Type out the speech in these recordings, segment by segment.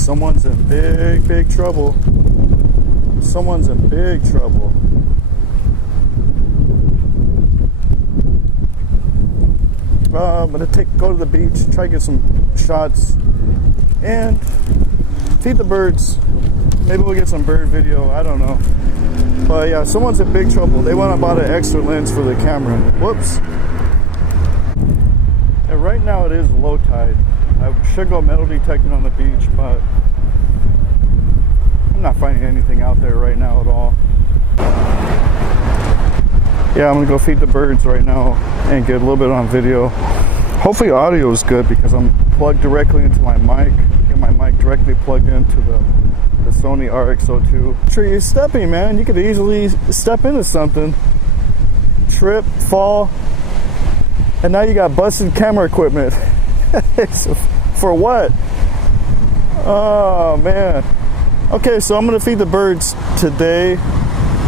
Someone's in big, big trouble. Someone's in big trouble. I'm gonna go to the beach, try to get some shots, and feed the birds. Maybe we'll get some bird video, I don't know. But yeah, someone's in big trouble. They went and bought an extra lens for the camera. Whoops. And right now it is low tide. I should go metal detecting on the beach, but I'm not finding anything out there right now at all. Yeah, I'm gonna go feed the birds right now and get a little bit on video. Hopefully audio is good because I'm plugged directly into my mic. Get my mic directly plugged into the Sony RX02. Sure, you're stepping, man. You could easily step into something, trip, fall, and now you got busted camera equipment. So, for what? Oh man. Okay, so I'm gonna feed the birds today.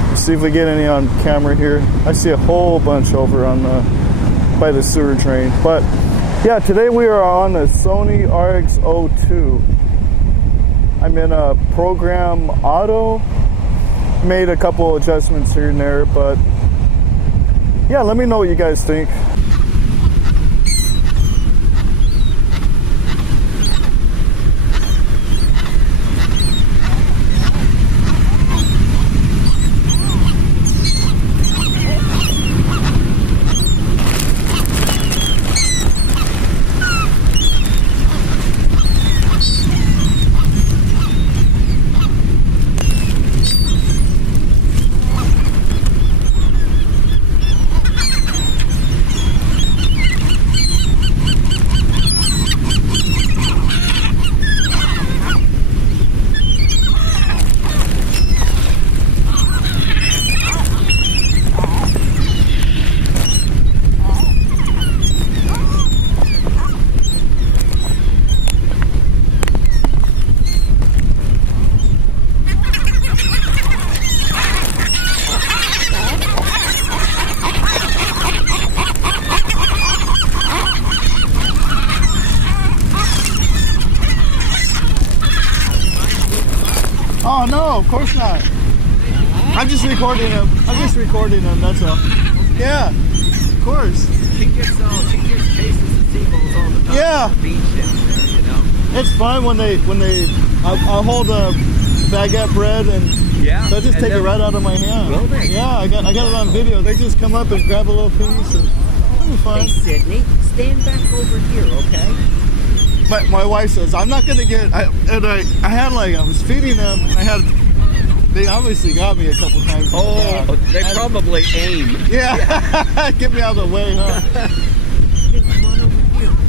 Let's see if we get any on camera here. I see a whole bunch over on by the sewer drain. But yeah, today we are on the Sony RX02. I'm in a program auto. Made a couple adjustments here and there, but yeah, let me know what you guys think. Oh no, of course not. I'm just recording him. That's all. Yeah, of course. She gets chases the seagulls all the time. Yeah. On the beach down there, you know. It's fun when I'll hold a baguette bread and they'll just take it right out of my hand. Will they? Yeah, I got it on video. They just come up and grab a little piece and it'll be fun. Hey Sydney, stand back over here, okay? My wife says I'm not gonna get. I was feeding them. They obviously got me a couple times. Oh, they probably aim. Yeah, get me out of the way, huh?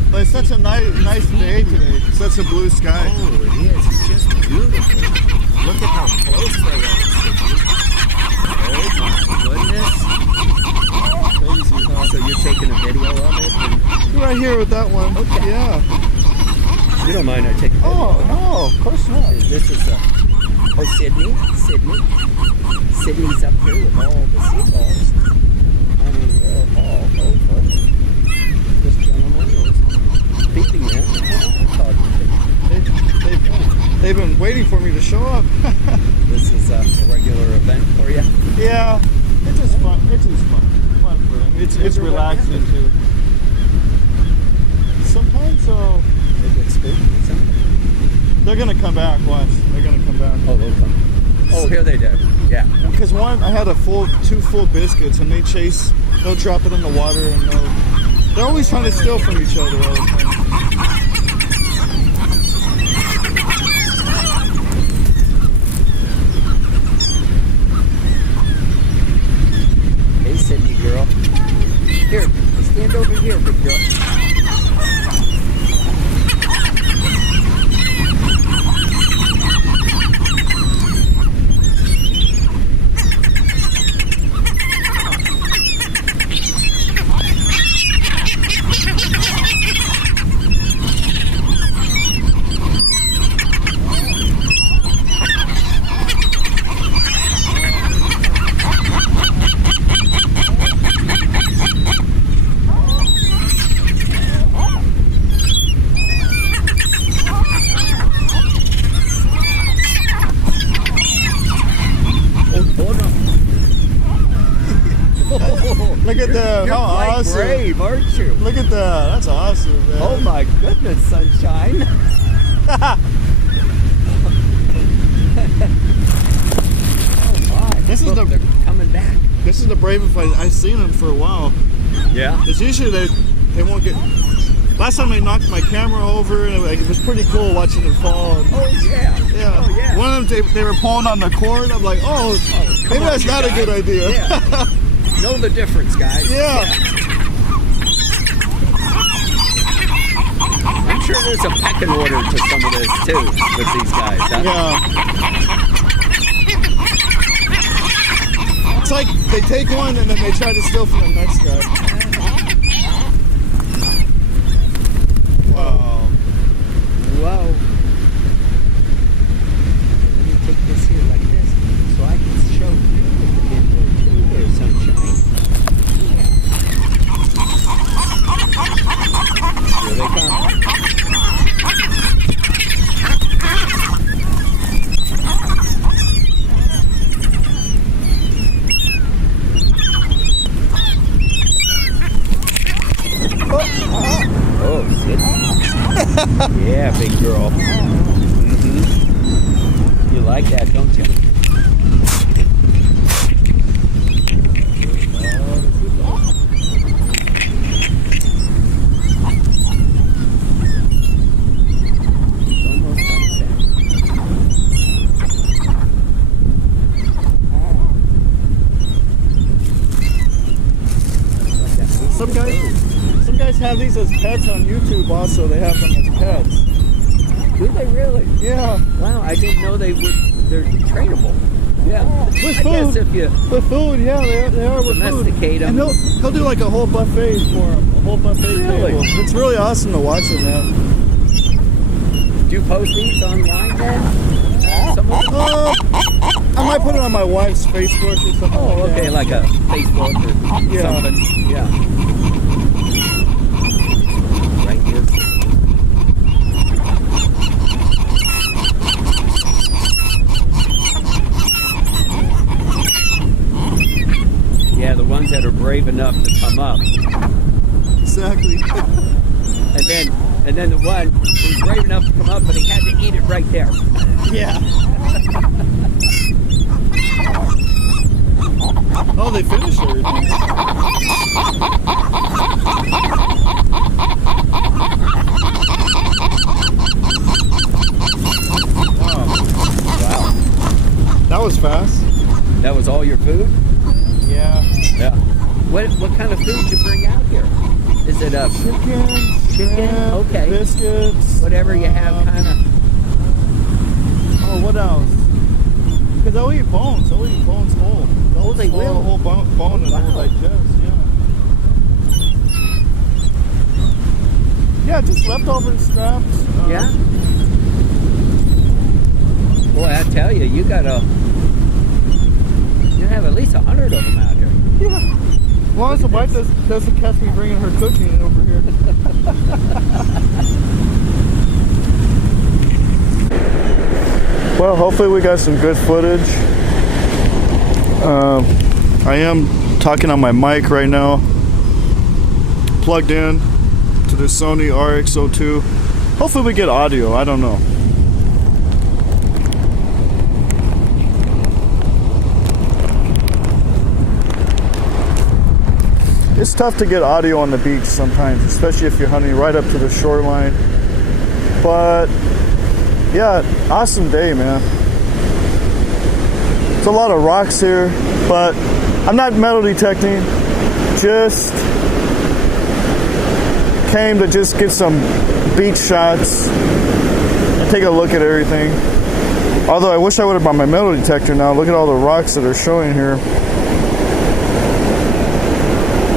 But it's such a nice day today. Such a blue sky. Oh, it is. It's just beautiful. Look at how close they are, Sydney. Oh my goodness. Crazy, huh? So you're taking a video of it? Right here with that one. Okay. Yeah. You don't mind I take a video? Oh, no, of course not. This is Sydney. Sydney's up here with all the seagulls. I mean, they're all over. This gentleman was feeding them. They've been waiting for me to show up. This is a regular event for you? Yeah, it's just fun. It's just fun. Fun for them. It's relaxing too. Sometimes they're gonna come back. Watch, they're gonna come back. Oh, they'll come. Oh, here they did. Yeah. Because I had two full biscuits, and they'll drop it in the water, and they're always trying to steal from each other all the time. Hey, Sydney girl. Here, stand over here, big girl. Look at that. You're How quite awesome. brave, aren't you? Look at that. That's awesome, man. Oh my goodness, sunshine. Oh my. This is Look, the- they're coming back. This is the bravest I've seen them for a while. Yeah. Because usually they won't get. Last time they knocked my camera over, and it was pretty cool watching it fall. And, Oh yeah. yeah. Oh yeah. One of them, they were pulling on the cord. I'm like, oh, Come maybe on, that's you not a guys. good idea. Yeah. Know the difference, guys. Yeah. I'm sure there's a pecking order to some of this too with these guys. Huh? Yeah. It's like they take one and then they try to steal from the next guy. Wow. Whoa. Let me take this here like this so I can show you the video too there, sunshine. Here they come. Oh, shit. Yeah, big girl. You like that, don't you? Some guys have these as pets on YouTube. Also, they have them as pets. Do they really? Yeah. Wow, I didn't know they're trainable. Yeah. With I guess food. if you With food, yeah, they are with food. domesticate them. And he'll do like a whole buffet for them, a whole buffet Really? table. It's really awesome to watch it, man. Do you post these online then? Some of them? I might put it on my wife's Facebook or something. Oh, like okay, that. like a Facebook or Yeah. something. Yeah. Right here. Yeah, the ones that are brave enough to come up. Exactly. And then the one who's brave enough to come up, but he had to eat it right there. Yeah. Oh, they finished everything. Wow. Wow. That was fast. That was all your food? Yeah. Yeah. What kind of food you bring out here? Is it a Chicken, shrimp, Okay. biscuits. whatever you have kind of? Oh, what else? Because they'll eat bones. They'll eat bones whole. They'll They swallow will? a whole bone and Wow. they'll digest, yeah. Yeah, just leftover scraps. Yeah. Boy, I tell you, you have at least 100 of them out here. Yeah. As long as the wife doesn't catch me bringing her cooking over here. Well, hopefully we got some good footage. I am talking on my mic right now, plugged in to the Sony RX02. Hopefully we get audio, I don't know. It's tough to get audio on the beach sometimes, especially if you're hunting right up to the shoreline. But yeah, awesome day, man. It's a lot of rocks here, but I'm not metal detecting. Just came to just get some beach shots and take a look at everything. Although I wish I would have brought my metal detector now. Look at all the rocks that are showing here.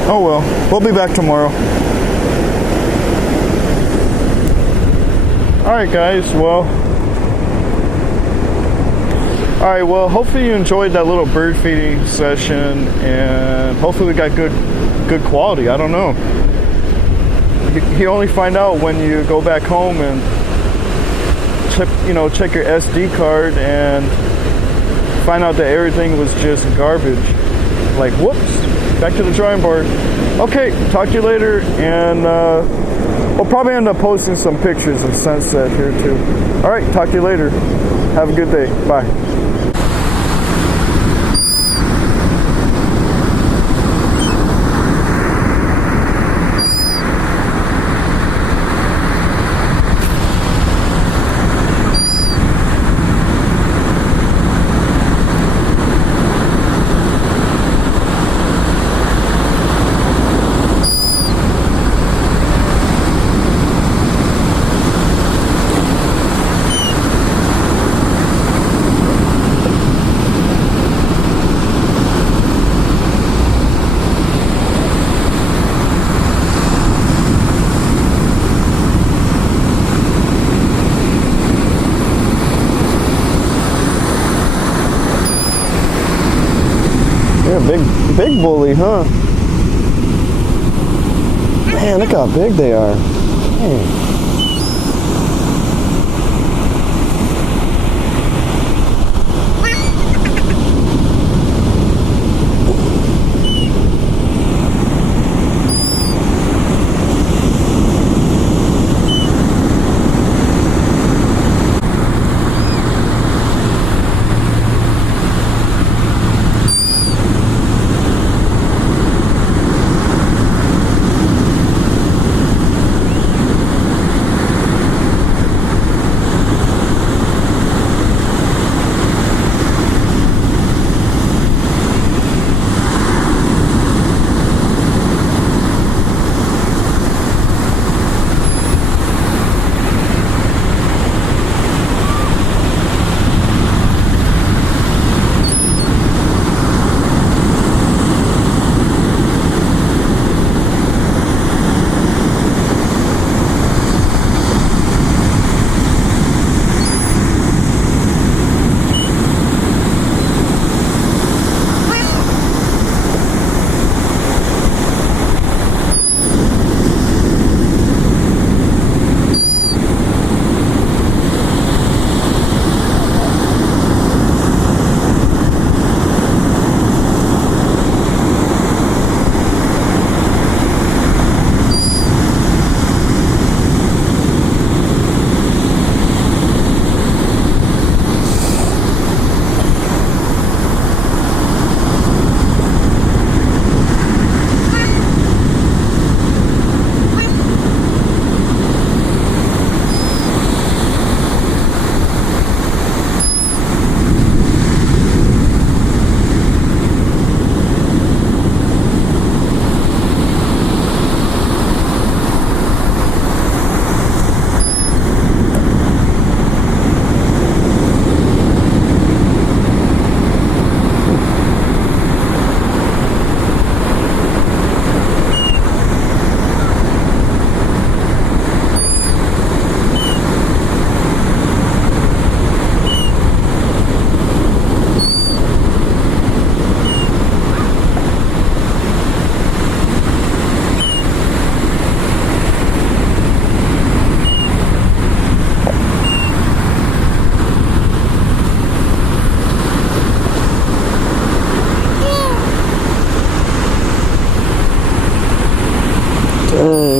Oh well, we'll be back tomorrow. Alright guys, well, hopefully you enjoyed that little bird feeding session, and hopefully we got good quality. I don't know. You only find out when you go back home and check your SD card and find out that everything was just garbage. Like, whoops. back to the drawing board. Okay, talk to you later, and we'll probably end up posting some pictures of sunset here too. All right, talk to you later. Have a good day. Bye. Big bully, huh? Man, look how big they are. Man.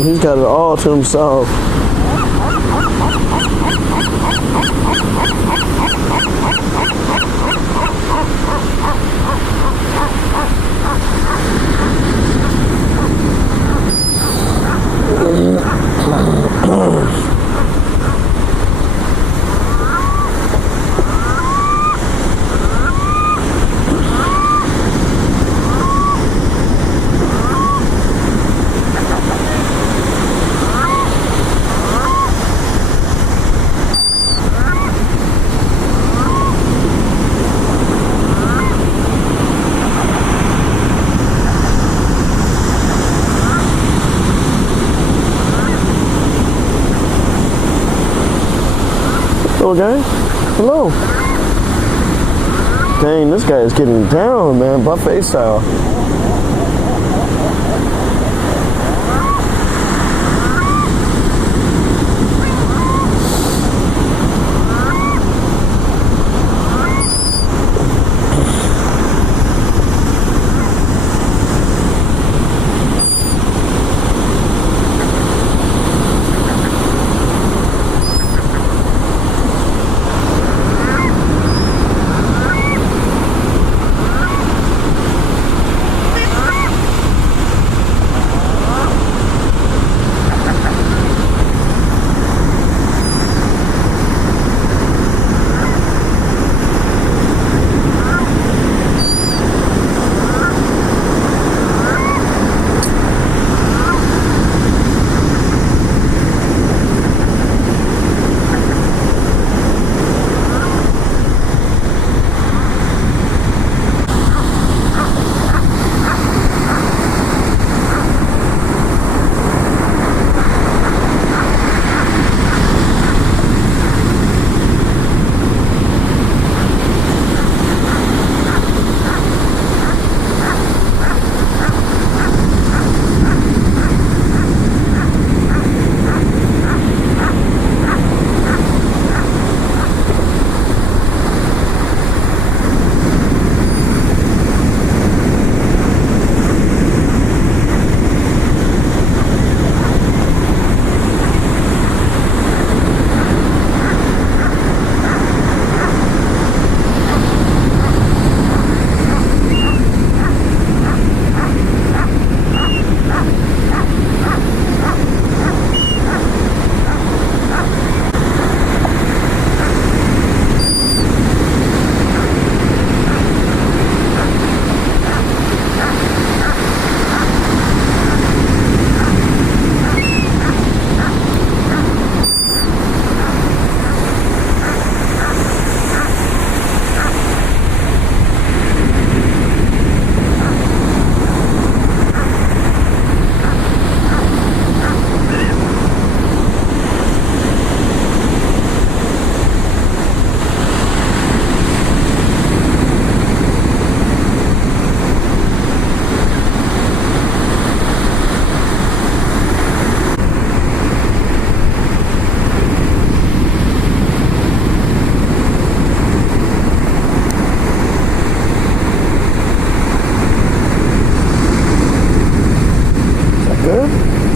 He's got it all to himself. Hello, guys. Hello. Dang, this guy is getting down, man. Buffet style.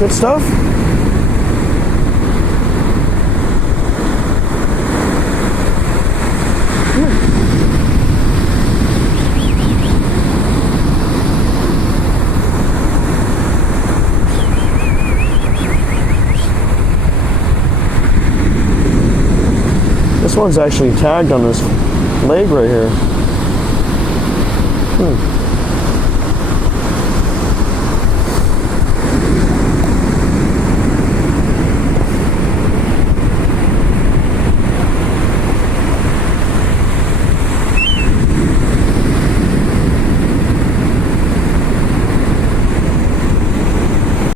Good stuff. This one's actually tagged on this leg right here.